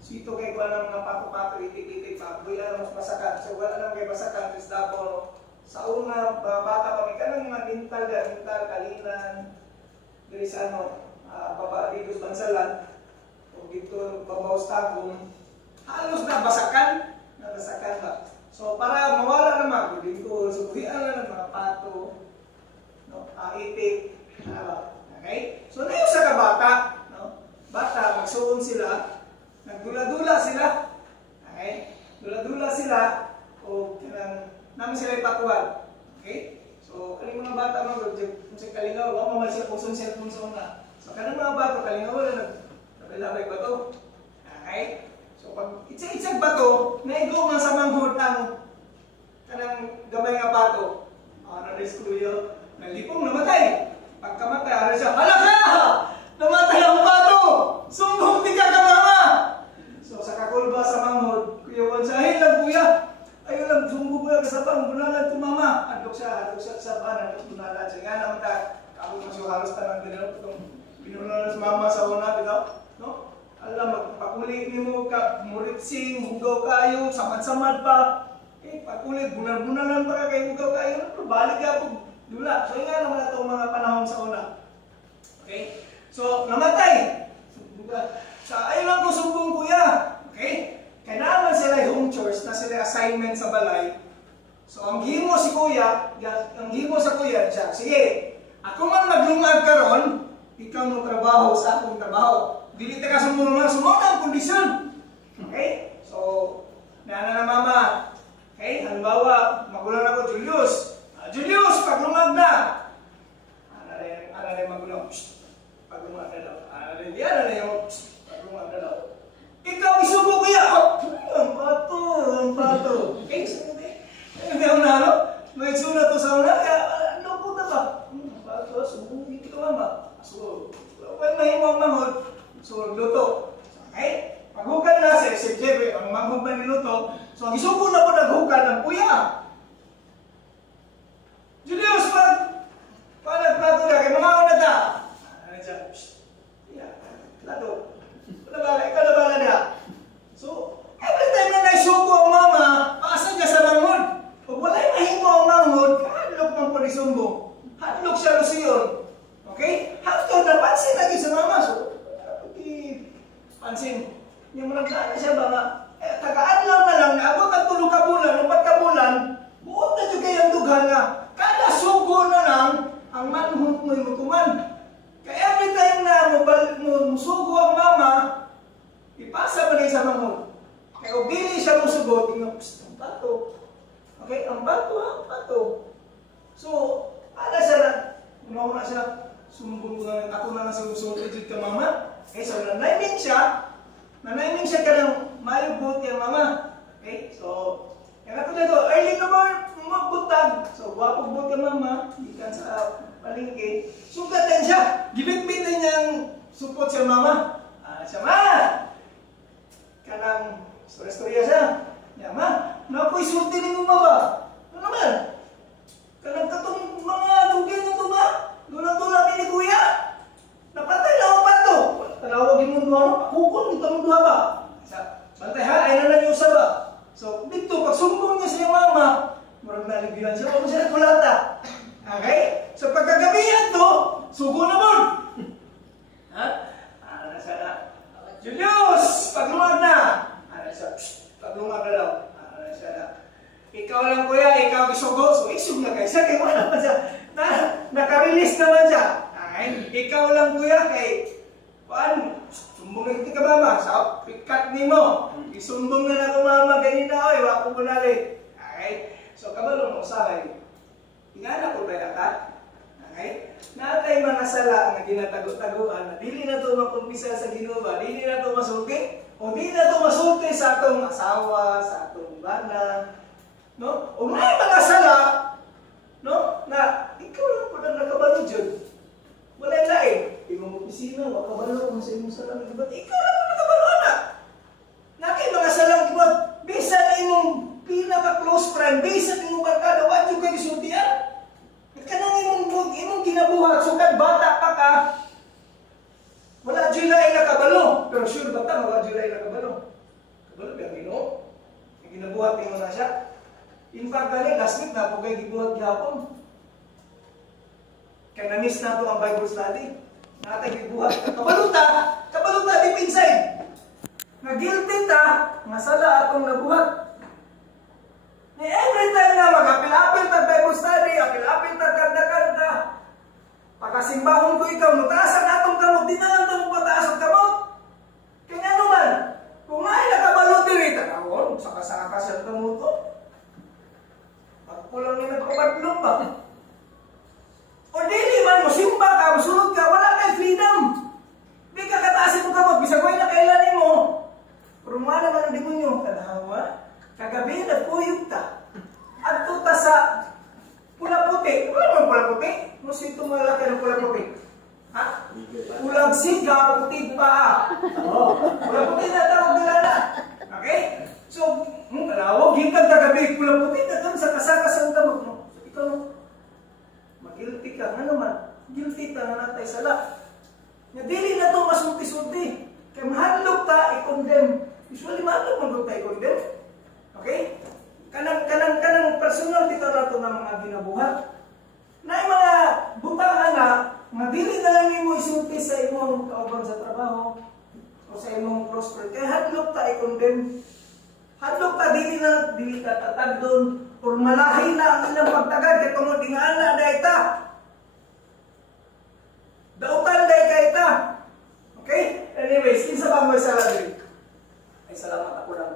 Sito kay ko ng mga pato-pato, itik-itik, pabuya mas masakan. So wala lang kay masakan, is dapo sa una, bata pa may kanang mga mental, kalinan, diri sa baba dito sa bansalan, o dito babaw sa tagong, halos na basakan ba. So para mawala naman, dito subuhian na ng mga pato, no, itik, okay? So na yung sa kabata, no? Bata, magsuon sila, nagdula-dula sila, okay? Dula-dula sila, o namin sila ipatuwad, okay? So, kaling mga bata mo, kung siya kalingaw, wala mo siya kung siya kung sa una. So, kanang mga bata, kalingaw na naglalabay ba ito? Okay? So, pag itsa-itsag ba ito, naigo nga sa manghod ang kanang gamay nga bato. Na-risk ko yun, nalipong namatay. Pagkamatay, ano siya, hala ka! Namatay ang bato! Sumbong di ka ka mama! So, sa kakulba sa manghod, kuya wansahin lang kuya. Ayun lang, sumbong kuya kasabang, bunalan ko mama. Adok siya sa ban, adok bunalan siya. Nga naman ta, ako masyo halos tanang ganun, itong binunalan sa mama sa una, dito, no? Alam, magpakulit ni mo ka, muritsing, hugaw kayo, samad-samad pa. Pakulit, bunalan pa ka kayo, hugaw kayo, balik ka po, dula. So, nga naman itong mga panahon sa una. Okay? So, namatay. Ayun lang ko sumbong kuya. Okay? Kailangan sila home chores na sila assignment sa balay. So, ang gimo si kuya, ang gimo sa kuya, siya, sige, ako man maglungag karon, ikaw mo trabaho sa akong trabaho. Dili ta ka sumunod ang kondisyon. Okay? So, nana na mama. Okay? Halimbawa, magulang ako, Julius. Julius, paglungag na. Ano rin magulang? Paglungag na daw. Ano rin yung paglungag na daw. Ikaw isubo kuya! Ang pato. Okay? Hindi ako na ano? May suna to sa una. Ano po na ba? Pato, subo. Ito mama. So, when mahimong manghod, so, luto. Okay? Paghugad na si Jebe, ang manghod na niluto. So, ang isubo na po naghugad ang kuya. Julius, paano na? Kaya mga una ta. Ano siya? Plato. Ikaw na bala niya. So, every time na naisubo ang mama, paasan niya sa manghod. Pag wala'y mahimo ang manghod, hadlok ng panisumbo. Hadlok siya lusiyon. Okay? Hafto na pansin lagi sa mama. So, pansin. Yung managdaan na siya ba nga, tagaan na lang, naabot ang 3 ka bulan, 4 ka bulan, buot na dyan kayang dugan nga, kada sugo na lang, ang manghod mo yung mutuman. Kaya every time na musugo ang mama, ipasa ba na sa manghod. Kaya kung dili siya musugo, tingnan, ang pato. Okay? Ang pato. So, ala siya na, una siya, sumbong na, ako na lang sa usugo ka mama. Okay, so nanaymin siya ka ng mayugot yung mama. Okay, so, kaya ako na ito, early ka magbutag. So, wapog bot yung mama, ikan sa palingke. Sugatan siya, gibit-bitin niyang support sa mama. Siya, ma! Kanang, storya siya. Ya, ma, nako'y sulti ni mo ba? Ano naman? Kanang katong mga dugay na ito ba? Dulang-dulang ni kuya? Napatay lang ang pato. Talawagin mo doon, hukon kita mo doon ba? Bantay ha, ay na lang yung usaba. So, dito, pag sumbong niya sa iyong mama, marang nalibihan siya, huwag mo siya nagkulata. Okay? So, pagkagabihan to, sugo na mo. Ha? Ano na siya na? Julius, paglumag na. Ano na siya? Paglumag na daw. Ano na siya na? Ikaw lang kuya, ikaw isugo. So, isug na kayo siya, kaya wala naman siya. Naka-release naman siya. Ikaw lang kuya, kay paano? Sumbong na kita mama, sa pikat ni mo. Isumbong na ako mama, ganyan na ako, wako mo nali. Okay? So, kabalo mo usahay. Ingana ko ba yata? Okay? Natay mga sala na ginatago-taguan na dili na ito makumpisa sa Ginoo, dili na ito masulti, o dili na ito masulti sa atong asawa, sa atong bana. No? O may mga sala, no? Na ikaw lang po na nakabalo dyan. Wala yung lain. Imong opisina, wakabalo kung sa imong salang ibat. Ikaw lang po nakabalo na. Nakay mga salang ibat. Bisa na imong pinaka-close friend. Bisa na imong barkada. Wad yung kayo sultihan. At kanang imong ginabuhat. Sukad bata pa ka. Wala dyan lain nakabalo. Pero sure bata, wala dyan lain nakabalo. Wala ba Ginoo? Ginabuhat mo na siya. In fact, last week na po kayo gibuhat gihapon. Kaya na-miss na ito ang Bible study. Natay gibuhat. Kabaluta deep inside. Nga guilty ta, nga sala atong nabuhat. Ni every time na mag-apil-apil ta Bible study, apil-apil ta kanda-kanda. Pagkasimbahon ko ikaw, mutaasan atong kamot, di na lang ito mapataas ang kamot. Kaya naman, kung ay nakabalo diri, tanawon, saka-saka siya ang kamot ko. Pagkulang na nagpapadlong ba? O dili man, musimba ka, musulod ka, wala kay freedom. Di ka kataasin mo kamot, bisagway na kailan mo. Pero mga naman ang demonyo, tanawa, kagabi nagpuyog ta. At tuta sa pula-puti. Wala naman pula-puti. Musito mo lalaki ng pula-puti. Ha? Ulang siga, puti pa. Pula-puti na tawag nila na. Okay? So, tanawa, gintag kagabi, pula-puti na doon sa kasakas ang tamot mo. So, ikaw, mag-guilty ka. Nga naman, guilty ta na natay sala. Nga dili na ito masulti-sulti. Kaya mahadlok ta, i-condemn. Usually, mahadlok ta, i-condemn. Okay? Kanang personal dito na ito ng mga ginabuhat. Na yung mga butang na, mabili na lang mo isulti sa imong kauban sa trabaho o sa imong close friend. Kaya hadlok ta, i-condemn. Hadlok ta, dili ka tatag doon. Or malahi na ang ilang pagtagad, kaya tungod ingaan na dahi ta. Dautan dahi ka ita. Okay? Anyways, kinsa ba mo sala diri? Ay, salamat ako lang.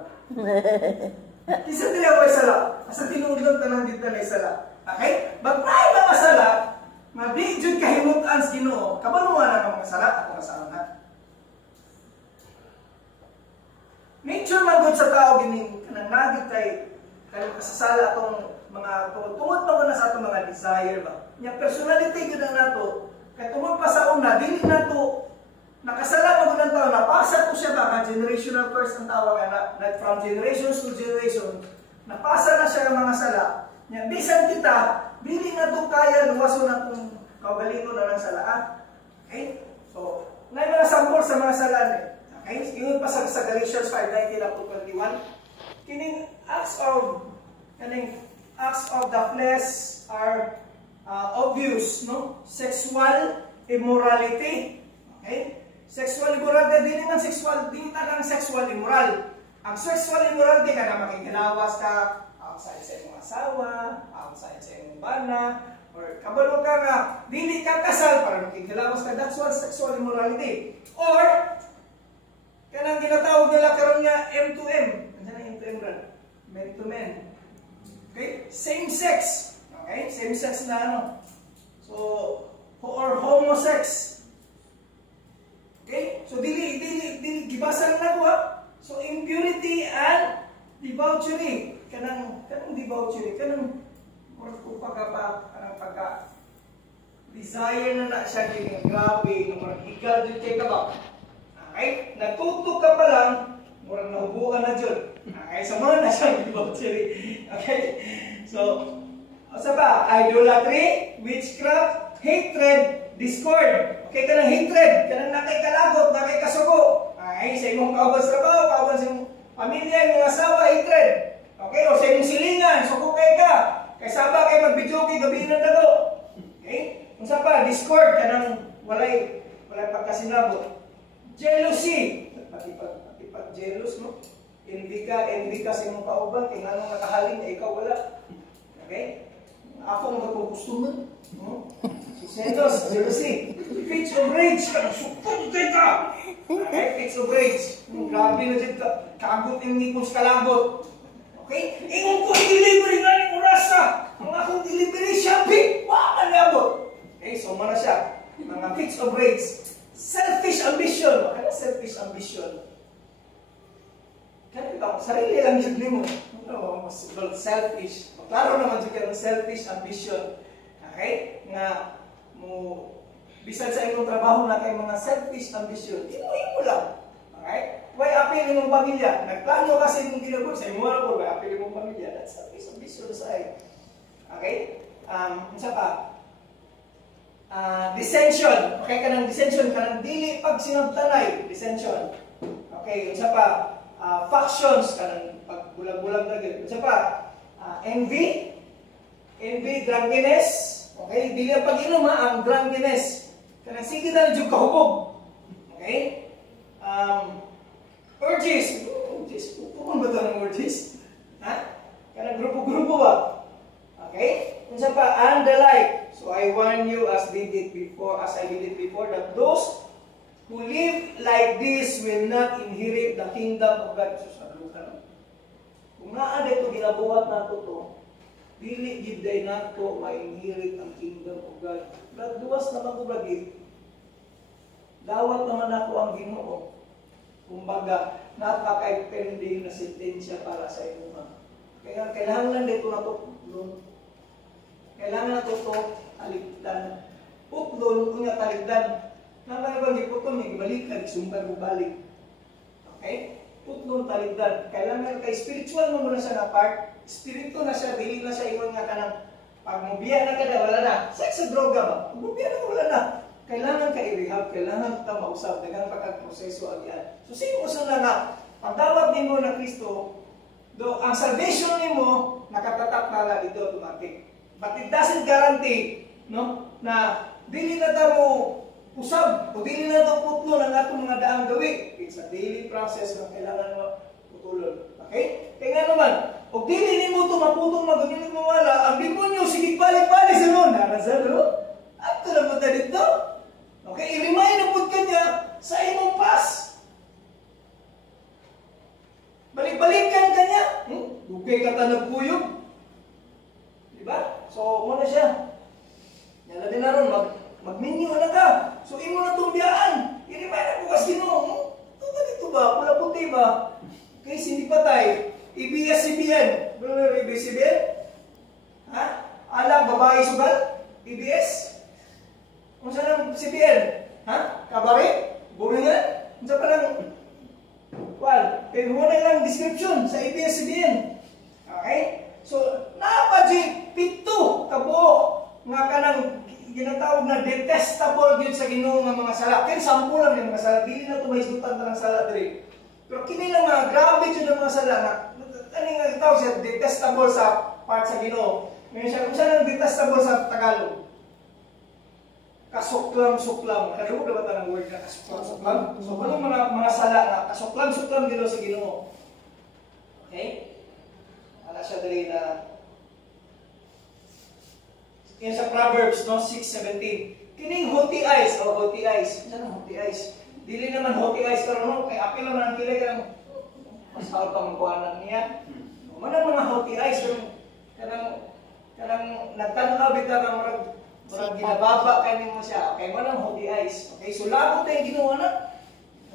Kinsa diri ako sala? Asa tinuod tanang dito na sala. Okay? Bagay ba masala? Madi jud kahimutan sa Ginoo. Kabalo na mga sala ako masalahan. Nature man gud sa tao gining kanang nagit kay kanang kasasala atong mga tungod na sa atong mga desire ba. Nya personality gud ang nato. Kay tungod pa sa una dili nato nakasala mo gud ang tao, napasa ko siya ba ka generational curse ang tawag ana, like from generations to generation. Napasa na siya ang mga sala. Nya bisan kita dili na to kaya luwason atong kaugalingon na ng sala. Okay? So, may mga sampol sa mga sala ni. Okay? Ingon pa sa Galatians 5:19-21. Kining acts of the flesh are obvious, no? Sexual immorality. Okay? Sexual immorality, di naman sexual, di tagang sexual immoral. Ang sexual immorality ka na makikinawas ka outside sa iyong asawa, outside sa iyong bana, or kabalo ka nga, dili ka kasal para makikinawas ka, that's what sexual immorality. Or, kanang ginatawag nila karon nga M2M. Ano na M2M rin? Men to men. Okay? Same sex. Okay? Same sex na ano. So, or homosex. Okay? So, dili, gibasan na ko ha. So, impurity and debauchery. Kanang debauchery. Kanang desire na siya din. Grabe. Parang higal dito kay ka ba? Okay? Natutok ka pa lang, murang nahubukan na dyan. Okay? So, mga na siyang debauchery. Okay? So, asa ba? Idolatry, witchcraft, hatred, discord. Okay, kanang hatred, kanang nakay kalagot, nakay kasugo. Okay, sa imong kauban sa trabaho, kauban sa imong pamilya, imong asawa, hatred. Okay, o sa imong silingan, suko kay ka. Kay saba kay magbidyoki, gabi ng dago. Okay? Kung sa pa, discord, kanang walay pagkasinabot. Jealousy, pati pag jealous, no? Envy ka sa imong kauban, kaya nga nung nakahalin na ikaw wala. Okay? Ako ang magkukustuman. No? Selos, jealousy. Fits of rage, kanang ka! Okay? Fits of rage. Grabe na dyan ka. Kagot yung ngipon sa kalagot. Okay? Ingon ko, i-delivery nga ng orasa. Ang akong delivery shopping. Wala na abot. Okay? So, mana siya. Mga fits of rage. Selfish ambition. Ano selfish ambition? Kaya ito, sarili lang yun mo. Ano, mas selfish. Klaro naman dyan yung selfish ambition. Okay? Nga, bisan sa imong trabaho na kay mga selfish ambition, mo lang. Okay? Why appeal imong pamilya? Nagplano kasi imong ginagod sa imong ako, why appeal imong pamilya? That's selfish ambition sa ay. Okay? Isa pa? Dissension. Okay, kanang dissension, kanang dili pag sinabtanay. Dissension. Okay, isa pa? factions, kanang pagbulag-bulag na gid. Sa pa, envy, drunkenness, okay? Dili ang pag-inom ha, ang drunkenness. Kanang sige na jud kahubog. Okay? Urges, kung ba ito ng urges? Ha? Kanang grupo-grupo ba? Okay? Unsa pa, and the like. So I warn you as I did it before, that those who live like this will not inherit the kingdom of God. Kung naa dito ginabuhat nato to, dili gid day nato ma-inherit ang kingdom of God. Brad, duwas naman ko brad. Dawat naman ako ang Ginoo. Kumbaga, napaka-pending na sentensya para sa inyo. Kaya kailangan dito na ito putlon. Kailangan na ito taligdan. Putlon, kung nga taligdan. Naman ba hindi putlon, may balikan, sumbar mo balik. Okay? Putlon, taligdan. Kailangan kay spiritual mo muna siya na part. Spirito na siya, dili na siya ingon nga ka ng pag mubiyan na ka na, wala na. Sex sa droga ba? Pag mubiyan na, wala na. Kailangan ka i-rehab, kailangan ka mausap, dagang pagkaproseso agyan. So, sino mo na nga, pagdawat din mo na Kristo, ang salvation ni mo, nakatatak na lang dito automatic. But it doesn't guarantee, no, na dili na ta mo usab, o dili na ito putlo ng atong mga daang gawi. It's a daily process na kailangan mo putulon. Okay? Kaya nga naman, o dili ni mo ito maputong magaling mo wala, ang demonyo, sige balik-balik sa noon. Narazalo? Ato na punta dito. Okay? I-remind na po kanya sa imong past. Balik-balikan ka niya. Dugay ka ta nagpuyog. Diba? So, muna siya. Yala din na ron, magminyo na ka. So, imo na tumbiyaan. I-remind na po kasi Ginoo. Ito dito ba? Pula puti ba? Okay, hindi patay. IBS-CBN. IBS-CBN? Ha? Alang, babae sugal? IBS? Kung saan ang CBN? Ha? Kabari? Buringan? Kung saan pa lang? Well, kaya mo na lang description sa ABS-CBN. Okay? So, napadji pito kabo nga kanang ginatawag na detestable gyud sa Ginoo nga mga sala. Kaya sampu lang yung mga sala, dili na tumahisgutan ta ng sala diri. Pero kini lang mga grabe jud ang mga sala nga ani nga tawag siya detestable sa part sa Ginoo. Ngayon siya kung saan ang detestable sa Tagalog? Kasuklam-suklam. Kadugod ba ta ng word na kasuklam-suklam? So, anong mga sala nga kasuklam-suklam dito sa Ginoo? Okay? Ala siya dali na yan sa Proverbs, no? 6:17. Kining haughty eyes, haughty eyes. Saan ang haughty eyes? Dili naman haughty eyes karon no? Kay apil naman ang kilay kanang mas hawak pa magkuhanan niya. Mana mga haughty eyes kanang nagtanaw bitaw ng murag ginababa kay mo siya. Okay, manang haughty eyes. Okay, so labot tayong Ginoo na.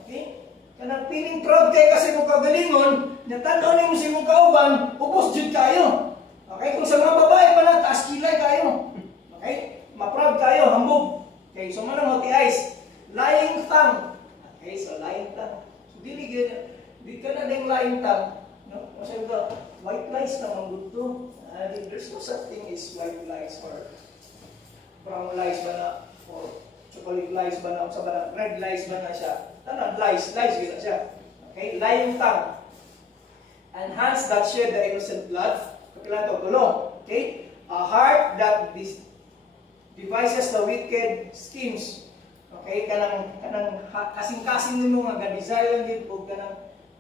Okay? Kanang feeling proud kay kasi mo kagalingon, natanaw nimo si mong kauban, ubos jud kayo. Okay, kung sa mga babae pa na taas kilay kayo. Okay? Ma-proud kayo, hambog. Okay, so manang haughty eyes. Lying tongue. Okay, so lying tongue. So di ka na ding lying tongue. No? Kasi ito, white lies naman gusto. There's no such thing as white lies or brown lies ba na, or chocolate lies ba na, sa ba na, red lies ba na siya. Tanan, lies gina siya. Okay, lying tongue. And hands that shed the innocent blood. Kapilan ito, gulong. Okay? A heart that devises the wicked schemes. Okay? Kanang kasing-kasing nimo nga ga-desire lang din o kanang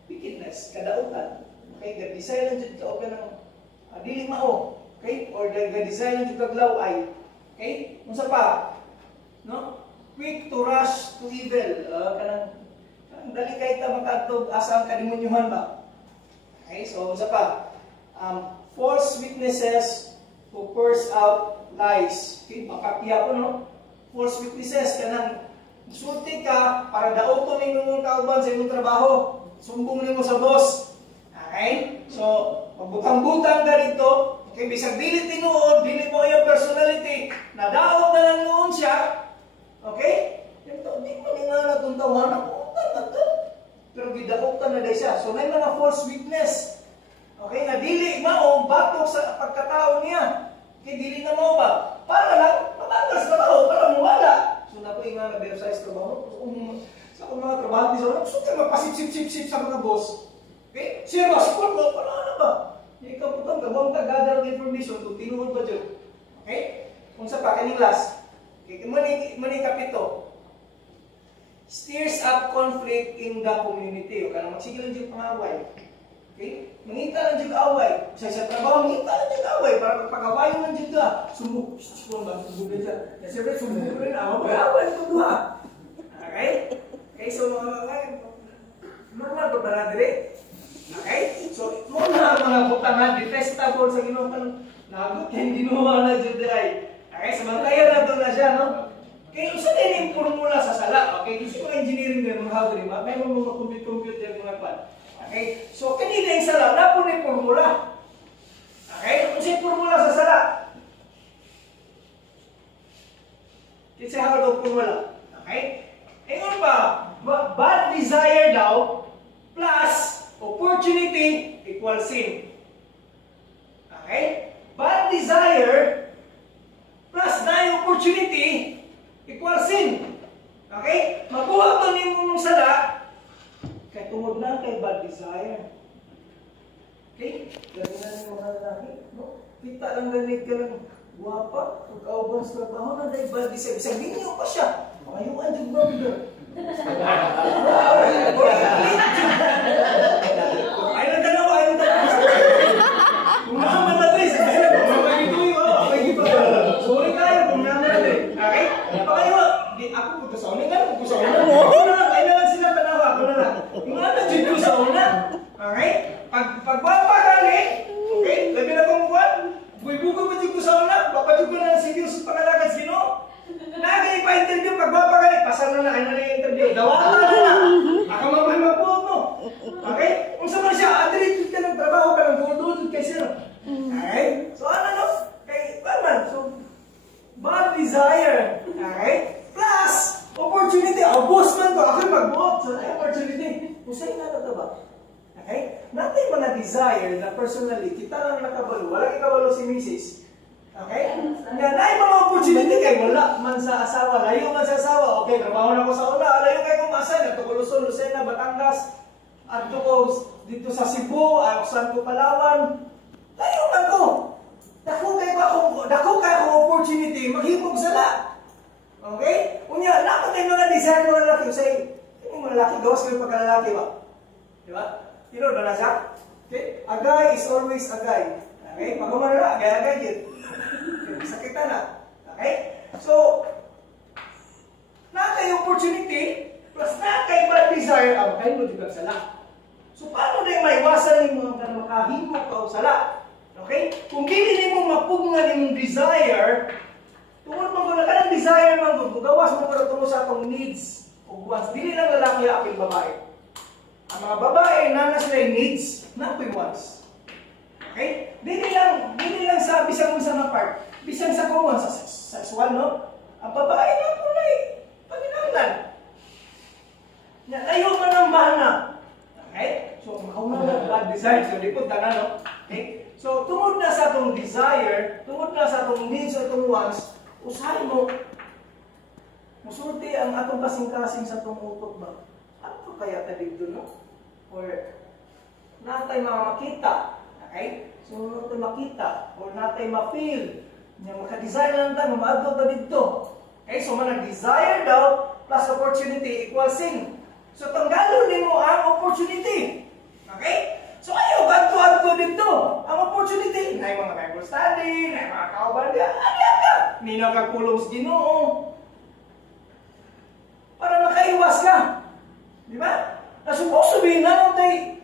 wickedness, kadautan. Okay? Ga-desire lang din ka o kanang dili mao. Okay? Or ga-desire lang din kaglaway. Okay? Unsa pa? No? Quick to rush to evil. Kanang dali kay ta makadtog asa ang kadimonyohan ba? Okay? So, unsa pa? False witnesses who curse out lies. Okay? Makapya po, no? False witnesses, kanang sulti ka para dauton ning imong kauban sa imong trabaho. Sumbong nimo sa boss. Okay? So, magbutang-butang ka dito. Okay? Bisag dili tinuod, dili mo yung personality. Nadaot na lang noon siya. Okay? Ito, di mo nga natuntawan ako. Pero gidaotan na dahil siya. So, may mga false witness. Okay, na dili mao batok sa pagkatao niya. Okay, dili na mao ba? Para lang matanggal sa trabaho, para mawala. So na ko nga na-verify sa trabaho. Sa akong mga trabahante sa so kaya mapasip-sip-sip sa mga boss. Okay? Sino ba? Sikot mo? Wala na ba? Ikaw po itong gawang ka-gather of information kung tinuod ba dyan. Okay? Kung sa pa, kaning last. Okay? Mani kapito. Stirs up conflict in the community. O ka na magsigil lang dyan pangaway. Okay? Mangita lang dyan away. Sa trabaho, mangita lang dyan away. Para pag-awayan lang dyan ka. Sumuk. Sumuk na dyan. Siyempre, sumuk na rin. Away ito ba? Okay? Okay, so normal ba ba na dire? Okay? So, muna mga butangan, detestable sa Ginoo kanang nagot kay ginawa na jud ay. Okay, samantayan na doon na siya, no? Kaya usa din yung formula sa sala. Okay, gusto ko engineering din mga hawri, may mga compute din mga kwan. Okay? So, kanina yung sala, napon yung formula. Okay? Kung yung formula sa sala. Kita hawal ang formula. Okay? Ingon ba? Bad desire daw plus opportunity equals sin. Okay? Bad desire plus na opportunity equals sin. Okay? Mabuhat to ni mong sala kay tungod na kay bad desire. Okay? Ganun na yung mga lalaki. No? Kita lang ganig ka lang. Guwapa. Pagkauban sa trabaho na dahil bad desire. Isang linyo pa siya. Makayuan yung brother. Ay lang dalawa, ay lang dalawa. Kung naman natin, sa kaya lang, sorry tayo, kung naman natin. Okay? Pakayo, ako po sa una, gano'n po sa una. Ay na lang sila tanawa, ako na lang. Yung ano, dito sa una. Okay? Pagbabagali, okay? Labi na kong buwan, buhay-bugo pa dito sa una, papadyo ko na lang si Diyos sa pangalagad sino. Nagay pa interview pagbabagali, pasal na ano na yung interview. Dawala na. Ako magmamagbuot mo. Okay? Kung saan man siya, adilitid ka ng trabaho ka ng dududud kay sino. Okay? So ano no? Kay Batman. So, bad desire. Okay? Plus, opportunity. Boss man to. Ako yung magbuot. So, opportunity. Kung sa'yo na ito ba? Okay? Natin mga desire na personally, kita lang nakabalo. Walang ikabalo si Mrs. Okay? Nga na yung mga opportunity kay wala man sa asawa, layo man sa asawa. Okay, trabaho na ko sa una, layo kay kumasay, nato ko Luzon, Lucena, Batangas, adto ko dito sa Cebu, Santo Palawan. Layo man ko. Dako kay ako opportunity, maghimog sala. Okay? Unya, dapat yung mga design mga lalaki, say, yung mga lalaki, gawas kayo pagkalalaki ba? Diba? You know ba na siya? Okay? A guy is always a guy. Okay? Pagkaman na, agay-agay yun. Sakitan na. Okay? So, nakay opportunity plus nakay bad desire ang kayo mo sala. So, paano na yung maiwasan yung mga makahimo ka o sala? Okay? Kung kini mo mapugngan yung desire, tungkol mo na ka ng desire man kung gawas mo para tungo sa atong needs o wants. Dili lang lalaki apil babae. Ang mga babae, nanas na yung needs, na po yung wants. Okay? Dili lang sa bisang sa mga part. Bisan sa common, sa sexual, no? Ang babae na po na paginanglan. Layo man ang bana. Okay? So, makauna na bad desire. So, lipot na no? Okay? So, tungod na sa itong desire, tungod na sa itong needs o itong wants, usahay mo, musulti ang atong kasing-kasing sa itong utok ba? Ano kaya talig doon, no? Or, natay mga makita. Okay? So, natay makita. Or natay ma-feel. Yung maka-desire lang tayo, maadto na dito. Okay, so desire daw plus opportunity equals sin. So tanggalon din mo ang opportunity. Okay? So ayaw, adto dito. Ang opportunity, na yung mga Bible study, na yung mga kauban niya, ka. Ninaw ka kulong sa Ginoo. Para makaiwas ka. Di ba? Sabihin na nung tayo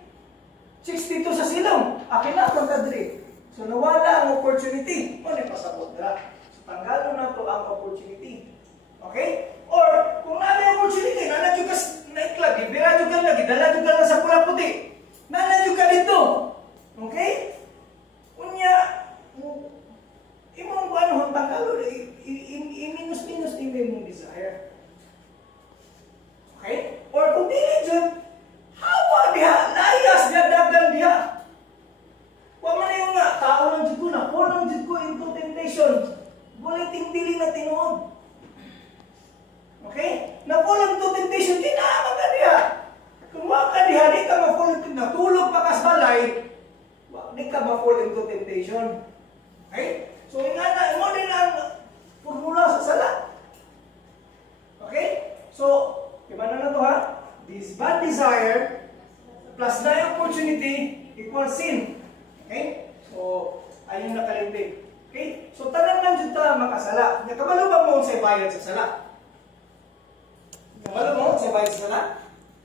62 sa silong. Akin na, pagkadri. So, nawala ang opportunity. O, pasabot na. So, tanggalon na ito ang opportunity. Okay? Or, kung na opportunity, nanadyo ka naiklag, ibiradyo ka lang, idaladyo ka lang sa pula puti. Nanadyo ka dito. Okay? Kunya, imong ano, tanggalon, i-minus-minus din mong desire. Okay? Or, kung dili dyan, hawa diha, layas diha, dagang diha. Huwag man yung nga, tao lang dito na, po lang dito into temptation. Walay tingdili na tinuod. Okay? Na po lang to temptation, kinama ka diha. Kung waka diha, di ka ma-fall, natulog pa apply, di ka ma-fall into temptation. Okay? So, ingana, mo din ang formula sa sala. Okay? So, iba na to ha? This bad desire plus na opportunity equals sin. Okay? So, ayun nakalimpig. Okay? So, tanan man dyan ta makasala. Nakabalo ba mo sa bayad sa sala? Nakabalo mo sa bayad sa sala?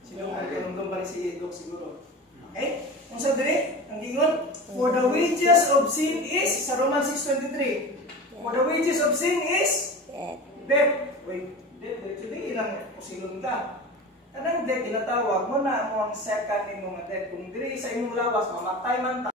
Sino ang kanundong ba ni si Doc siguro? Okay? Kung sa diri, ang gingon, for the wages of sin is, sa Romans 6:23, for the wages of sin is death. Wait, death, actually, ilang usilon ka. Kanang death, tinatawag mo na mo ang second imong death. Kung diri sa imong lawas, mamatay man ta.